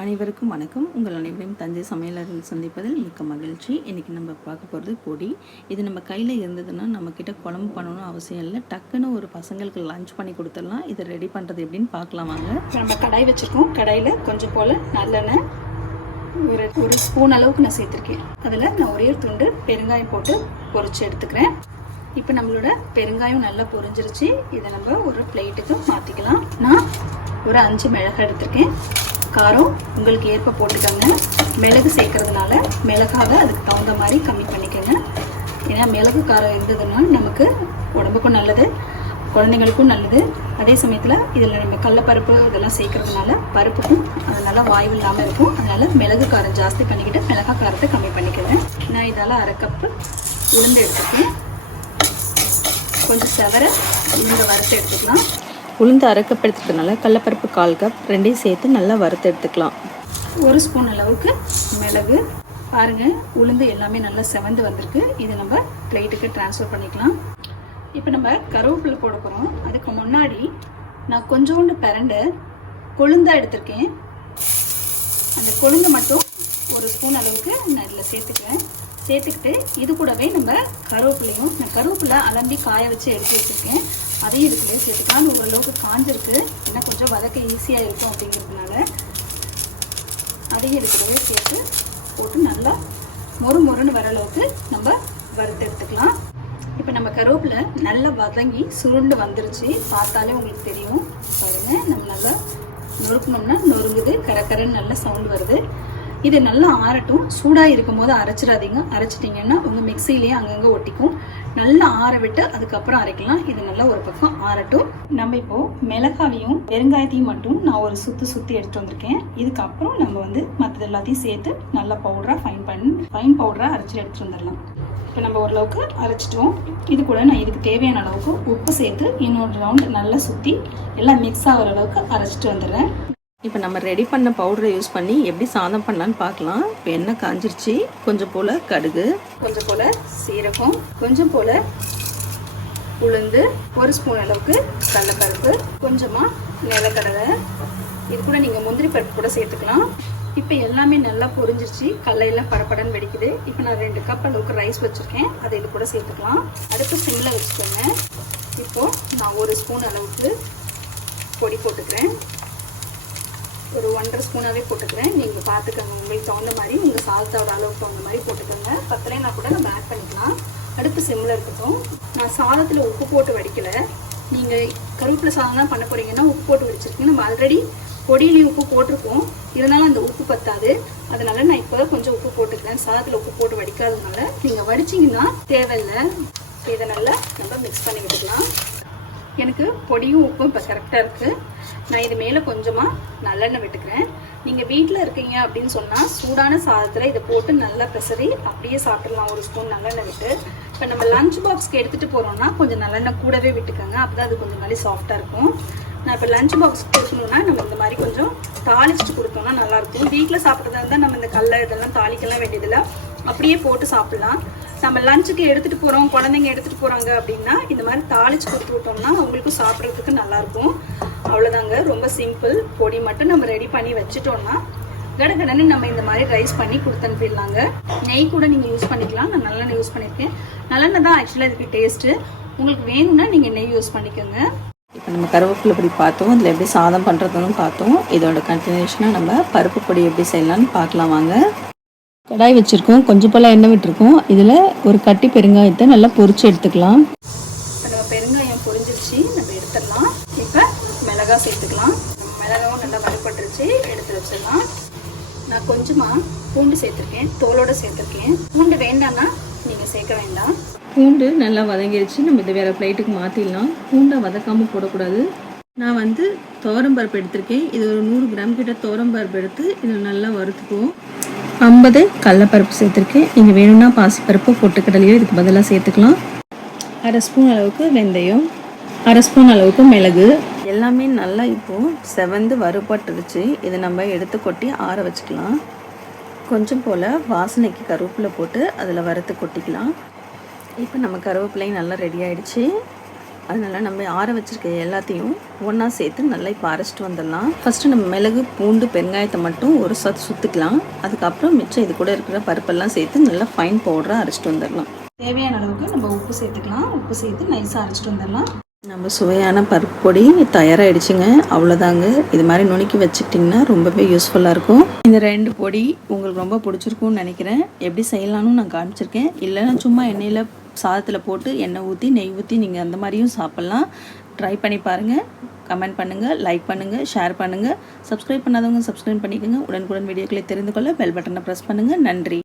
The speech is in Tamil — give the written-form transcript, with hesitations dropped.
அனைவருக்கும் வணக்கம். உங்கள் அனைவரையும் தஞ்சை சமையலறையில் சந்திப்பதில் மிக்க மகிழ்ச்சி. இன்றைக்கி நம்ம பார்க்க போகிறது பொடி. இது நம்ம கையில் இருந்ததுன்னா நம்மக்கிட்ட குழம்பு பண்ணணும்னு அவசியம் இல்லை. டக்குன்னு ஒரு பசங்களுக்கு லஞ்ச் பண்ணி கொடுத்துடலாம். இதை ரெடி பண்ணுறது எப்படின்னு பார்க்கலாம் வாங்க. நம்ம கடாய் வச்சுருக்கோம். கடாயில் கொஞ்சம் போல் நல்லெண்ணெய் ஒரு ஸ்பூன் அளவுக்கு நான் சேர்த்துருக்கேன். அதில் நான் ஒரே துண்டு பெருங்காயம் போட்டு பொரிச்சு எடுத்துக்கிறேன். இப்போ நம்மளோட பெருங்காயம் நல்லா பொரிஞ்சிருச்சு. இதை நம்ம ஒரு பிளேட்டுக்கு மாற்றிக்கலாம். நான் ஒரு 5 மிளகாய் எடுத்திருக்கேன். காரம் உங்களுக்கு ஏற்ப போட்டுக்கோங்க. மிளகு சேர்க்கறதுனால மிளகாவை அதுக்கு தகுந்த மாதிரி கம்மி பண்ணிக்கோங்க. ஏன்னா மிளகு காரம் இருந்ததுன்னா நமக்கு உடம்புக்கும் நல்லது, குழந்தைங்களுக்கும் நல்லது. அதே சமயத்தில் இதில் நம்ம கடலப்பருப்பு இதெல்லாம் சேர்க்கறதுனால பருப்புக்கும் அதனால வாய்வு இல்லாமல் இருக்கும். அதனால் மிளகு காரம் ஜாஸ்தி பண்ணிக்கிட்டு மிளகாய் காரத்தை கம்மி பண்ணிக்கோங்க. நான் இதால் 1/2 கப்பு உளுந்து எடுத்துக்கேன். கொஞ்சம் செவர உளுந்தை வறுத்து எடுத்துக்கலாம். உளுந்து 1/2 கப் எடுத்துக்கிறதுனால கடலப்பருப்பு 1/4 கப் ரெண்டையும் சேர்த்து நல்லா வறுத்து எடுத்துக்கலாம். 1 ஸ்பூன் அளவுக்கு மிளகு. பாருங்கள், உளுந்து எல்லாமே நல்லா செவந்து வந்திருக்கு. இதை நம்ம பிளேட்டுக்கு ட்ரான்ஸ்ஃபர் பண்ணிக்கலாம். இப்போ நம்ம கருவேப்பிலை போட போகிறோம். அதுக்கு முன்னாடி நான் கொஞ்சோண்டு பிரண்டை கொழுந்தாக எடுத்திருக்கேன். அந்த கொழுந்து மட்டும் 1 ஸ்பூன் அளவுக்கு நான் இதில் சேர்த்துக்கிட்டு இது கூடவே நம்ம கருவேப்பிலையும், நான் கருவேப்பிலை அலம்பி காய வச்சு எடுத்து வச்சுருக்கேன், அதையும் இதுக்குள்ளே சேர்த்துக்கலாம். ஓரளவுக்கு காஞ்சிருக்கு, ஏன்னா கொஞ்சம் வதக்க ஈஸியாக இருக்கும் அப்படிங்கிறதுனால அதையும் இதுக்கூடவே சேர்த்து போட்டு நல்லா மொறுன்னு வர அளவுக்கு நம்ம வறுத்து எடுத்துக்கலாம். இப்போ நம்ம கருவேப்பிலை நல்லா வதங்கி சுருண்டு வந்துருச்சு. பார்த்தாலே உங்களுக்கு தெரியும். பாருங்கள், நம்ம நல்லா நொறுக்கணும்னா நொறுங்குது, கரக்கரன்னு நல்லா சவுண்ட் வருது. இது நல்லா ஆறட்டும். சூடாக இருக்கும் போது அரைச்சிடாதீங்க. அரைச்சிட்டிங்கன்னா உங்கள் மிக்சிலேயே அங்கங்கே ஒட்டிக்கும். நல்லா ஆற விட்டு அதுக்கப்புறம் அரைக்கலாம். இது நல்லா ஒரு பக்கம் ஆறட்டும். நம்ம இப்போது மிளகாவையும் பெருங்காயத்தையும் மட்டும் நான் ஒரு சுற்றி எடுத்து வந்திருக்கேன். இதுக்கப்புறம் நம்ம மற்றது எல்லாத்தையும் சேர்த்து நல்லா பவுடராக ஃபைன் பவுடராக அரைச்சி எடுத்துகிட்டு வந்துடலாம். இப்போ நம்ம ஓரளவுக்கு அரைச்சிட்டோம். இது கூட நான் இதுக்கு தேவையான அளவுக்கு உப்பு சேர்த்து இன்னொரு ரவுண்டு நல்லா சுற்றி எல்லாம் மிக்ஸ் ஆகிற அளவுக்கு அரைச்சிட்டு வந்துடுறேன். இப்போ நம்ம ரெடி பண்ண பவுடரை யூஸ் பண்ணி எப்படி சாதம் பண்ணலான்னு பார்க்கலாம். இப்போ எண்ணெய் காஞ்சிருச்சு. கொஞ்சம் போல் கடுகு, கொஞ்சம் போல் சீரகம், கொஞ்சம் போல் உளுந்து, 1 ஸ்பூன் அளவுக்கு கடலைப்பருப்பு, கொஞ்சமாக நிலக்கடலை, இது கூட நீங்கள் முந்திரி பருப்பு கூட சேர்த்துக்கலாம். இப்போ எல்லாமே நல்லா பொரிஞ்சிருச்சு. கடலையெல்லாம் படப்படன்னு வெடிக்குது. இப்போ நான் 2 கப் அளவுக்கு ரைஸ் வச்சுருக்கேன், அதை இது கூட சேர்த்துக்கலாம். அடுப்பு சிம்மில் வச்சுக்கோங்க. இப்போது நான் 1 ஸ்பூன் அளவுக்கு பொடி போட்டுக்கிறேன். ஒரு 1.5 ஸ்பூனாகவே போட்டுக்கிறேன். நீங்கள் பார்த்துக்கோங்க, உங்களுக்கு தகுந்த மாதிரி உங்கள் சால்ட்டோட அளவுக்கு தகுந்த மாதிரி போட்டுக்கோங்க. பத்தலைனா கூட நம்ம ஆட் பண்ணிக்கலாம். அடுப்பு சிம்மில் இருக்கட்டும். நான் சாதத்தில் உப்பு போட்டு வடிக்கலை. நீங்கள் கருவேப்பிலை சாதம் தான் பண்ண போகிறீங்கன்னா உப்பு போட்டு வடிச்சிருக்கீங்க. நம்ம ஆல்ரெடி பொடியிலையும் உப்பு போட்டிருக்கோம், இருந்தாலும் அந்த உப்பு பத்தாது. அதனால நான் இப்போ கொஞ்சம் உப்பு போட்டுக்கிறேன். சாதத்தில் உப்பு போட்டு வடிக்காததுனால நீங்கள் வடிச்சிங்கன்னா தேவையில்லை. இதை நல்லா நம்ம மிக்ஸ் பண்ணி விட்டுக்கலாம். எனக்கு பொடியும் உப்பும் இப்போ கரெக்டாக இருக்குது. நான் இது மேலே கொஞ்சமாக நல்லெண்ணெய் விட்டுக்கிறேன். நீங்கள் வீட்டில் இருக்கீங்க அப்படின்னு சொன்னால் சூடான சாதத்தில் இதை போட்டு நல்லா பெசரி அப்படியே சாப்பிட்றலாம். 1 ஸ்பூன் நல்லெண்ணெய் விட்டு. இப்போ நம்ம லஞ்ச் பாக்ஸ்க்கு எடுத்துகிட்டு போகிறோம்னா கொஞ்சம் நல்லெண்ணெய் கூடவே விட்டுக்கோங்க. அப்போ தான் அது கொஞ்சம் நல்லா சாஃப்டாக இருக்கும். நான் இப்போ லஞ்ச் பாக்ஸ்க்கு கொடுக்கணுன்னா நம்ம இந்த மாதிரி கொஞ்சம் தாளிச்சிட்டு கொடுத்தோம்னா நல்லாயிருக்கும். வீட்டில் சாப்பிட்றதா இருந்தால் நம்ம இந்த கடலை இதெல்லாம் தாளிக்கலாம் வேண்டியதில்லை, அப்படியே போட்டு சாப்பிட்லாம். நம்ம லஞ்சுக்கு எடுத்துகிட்டு போகிறோம், குழந்தைங்க எடுத்துகிட்டு போகிறாங்க அப்படின்னா இந்த மாதிரி தாளித்து கொடுத்து விட்டோம்னா அவங்களுக்கும் சாப்பிட்றதுக்கு நல்லாயிருக்கும். அவ்வளோதாங்க, ரொம்ப சிம்பிள். பொடி மட்டும் நம்ம ரெடி பண்ணி வச்சுட்டோம்னா கடகடன்னு நம்ம இந்த மாதிரி ரைஸ் பண்ணி கொடுத்து அனுப்பிடலாங்க. நெய் கூட நீங்கள் யூஸ் பண்ணிக்கலாம். நான் நல்லெண்ணெய் யூஸ் பண்ணியிருக்கேன். நல்லெண்ணெய் தான் ஆக்சுவலாக இதுக்கு டேஸ்ட்டு. உங்களுக்கு வேணும்னா நீங்கள் நெய் யூஸ் பண்ணிக்கோங்க. இப்போ நம்ம கருவேப்பிலை பொடி பார்த்தோம், இதில் எப்படி சாதம் பண்ணுறதுன்னு பார்த்தோம். இதோட கண்டினியூஷனாக நம்ம பருப்பு பொடி எப்படி செய்யலான்னு பார்க்கலாம் வாங்க. கடாய் வச்சுருக்கோம், கொஞ்சம் போல் எண்ணெய் விட்டுருக்கோம். இதில் ஒரு கட்டி பெருங்காயத்தை நல்லா பொரிச்சு எடுத்துக்கலாம். இப்போ நம்ம பெருங்காயம் பொரிஞ்சிருச்சு, நம்ம எடுத்துடலாம். இப்போ மிளகாய் சேர்த்துக்கலாம். மிளகாவும் நல்லா வறுபட்டுருச்சு, எடுத்து வச்சிடலாம். நான் கொஞ்சமாக பூண்டு சேர்த்துருக்கேன், தோலோடு சேர்த்துருக்கேன். பூண்டு வேண்டாம்னா நீங்கள் சேர்க்க வேண்டாம். பூண்டு நல்லா வதங்கிடுச்சு. நம்ம இதை வேறு பிளேட்டுக்கு மாற்றிடலாம். பூண்டை வதக்காமல் போடக்கூடாது. நான் துவரம்பருப்பு எடுத்திருக்கேன். இது ஒரு 100 கிராம் கிட்ட துவரம்பருப்பு எடுத்து இதில் நல்லா வறுத்துக்குவோம். 50 கடலைப்பருப்பு சேர்த்துருக்கேன். நீங்கள் வேணும்னா பாசிப்பருப்பு, பொட்டுக்கடலையோ இதுக்கு பதிலாக சேர்த்துக்கலாம். 1/2 ஸ்பூன் அளவுக்கு வெந்தயம், 1/2 ஸ்பூன் அளவுக்கு மிளகு. எல்லாமே நல்லா இப்போது செவந்து வறுபட்டுருச்சு. இதை நம்ம எடுத்து கொட்டி ஆற வச்சுக்கலாம். கொஞ்சம் போல் வாசனைக்கு கருவேப்பிலை போட்டு அதில் வறுத்து கொட்டிக்கலாம். இப்போ நம்ம கருவேப்பிலையும் நல்லா ரெடி ஆகிடுச்சு. அதனால் நம்ம ஆற வச்சுருக்க எல்லாத்தையும் ஒன்றா சேர்த்து நல்லா இப்போ அரைச்சிட்டு வந்துடலாம். ஃபஸ்ட்டு நம்ம மிளகு, பூண்டு, பெருங்காயத்தை மட்டும் ஒரு சுற்றுக்கலாம். அதுக்கப்புறம் மிச்சம் இது கூட இருக்கிற பருப்பெல்லாம் சேர்த்து நல்லா ஃபைன் பவுடராக அரைச்சிட்டு வந்துடலாம். தேவையான அளவுக்கு நம்ம உப்பு சேர்த்துக்கலாம். உப்பு சேர்த்து நைஸாக அரைச்சிட்டு வந்துடலாம். நம்ம சுவையான பருப்பு பொடி தயாராகிடுச்சுங்க. அவ்வளோதாங்க. இது மாதிரி நுணுக்கி வச்சுக்கிட்டிங்கன்னா ரொம்பவே யூஸ்ஃபுல்லாக இருக்கும். இந்த 2 பொடி உங்களுக்கு ரொம்ப பிடிச்சிருக்கும்னு நினைக்கிறேன். எப்படி செய்யலான்னு நான் காமிச்சிருக்கேன். இல்லைன்னா சும்மா எண்ணெயில் சாதத்தில் போட்டு எண்ணெய் ஊற்றி நெய் ஊற்றி நீங்கள் அந்த மாதிரியும் சாப்பிட்லாம். ட்ரை பண்ணி பாருங்கள். கமெண்ட் பண்ணுங்கள், லைக் பண்ணுங்கள், ஷேர் பண்ணுங்கள். சப்ஸ்கிரைப் பண்ணாதவங்க சப்ஸ்கிரைப் பண்ணிக்கோங்க. உடனுக்குடன் வீடியோக்களை தெரிந்து கொள்ள பெல் பட்டனை ப்ரெஸ் பண்ணுங்கள். நன்றி.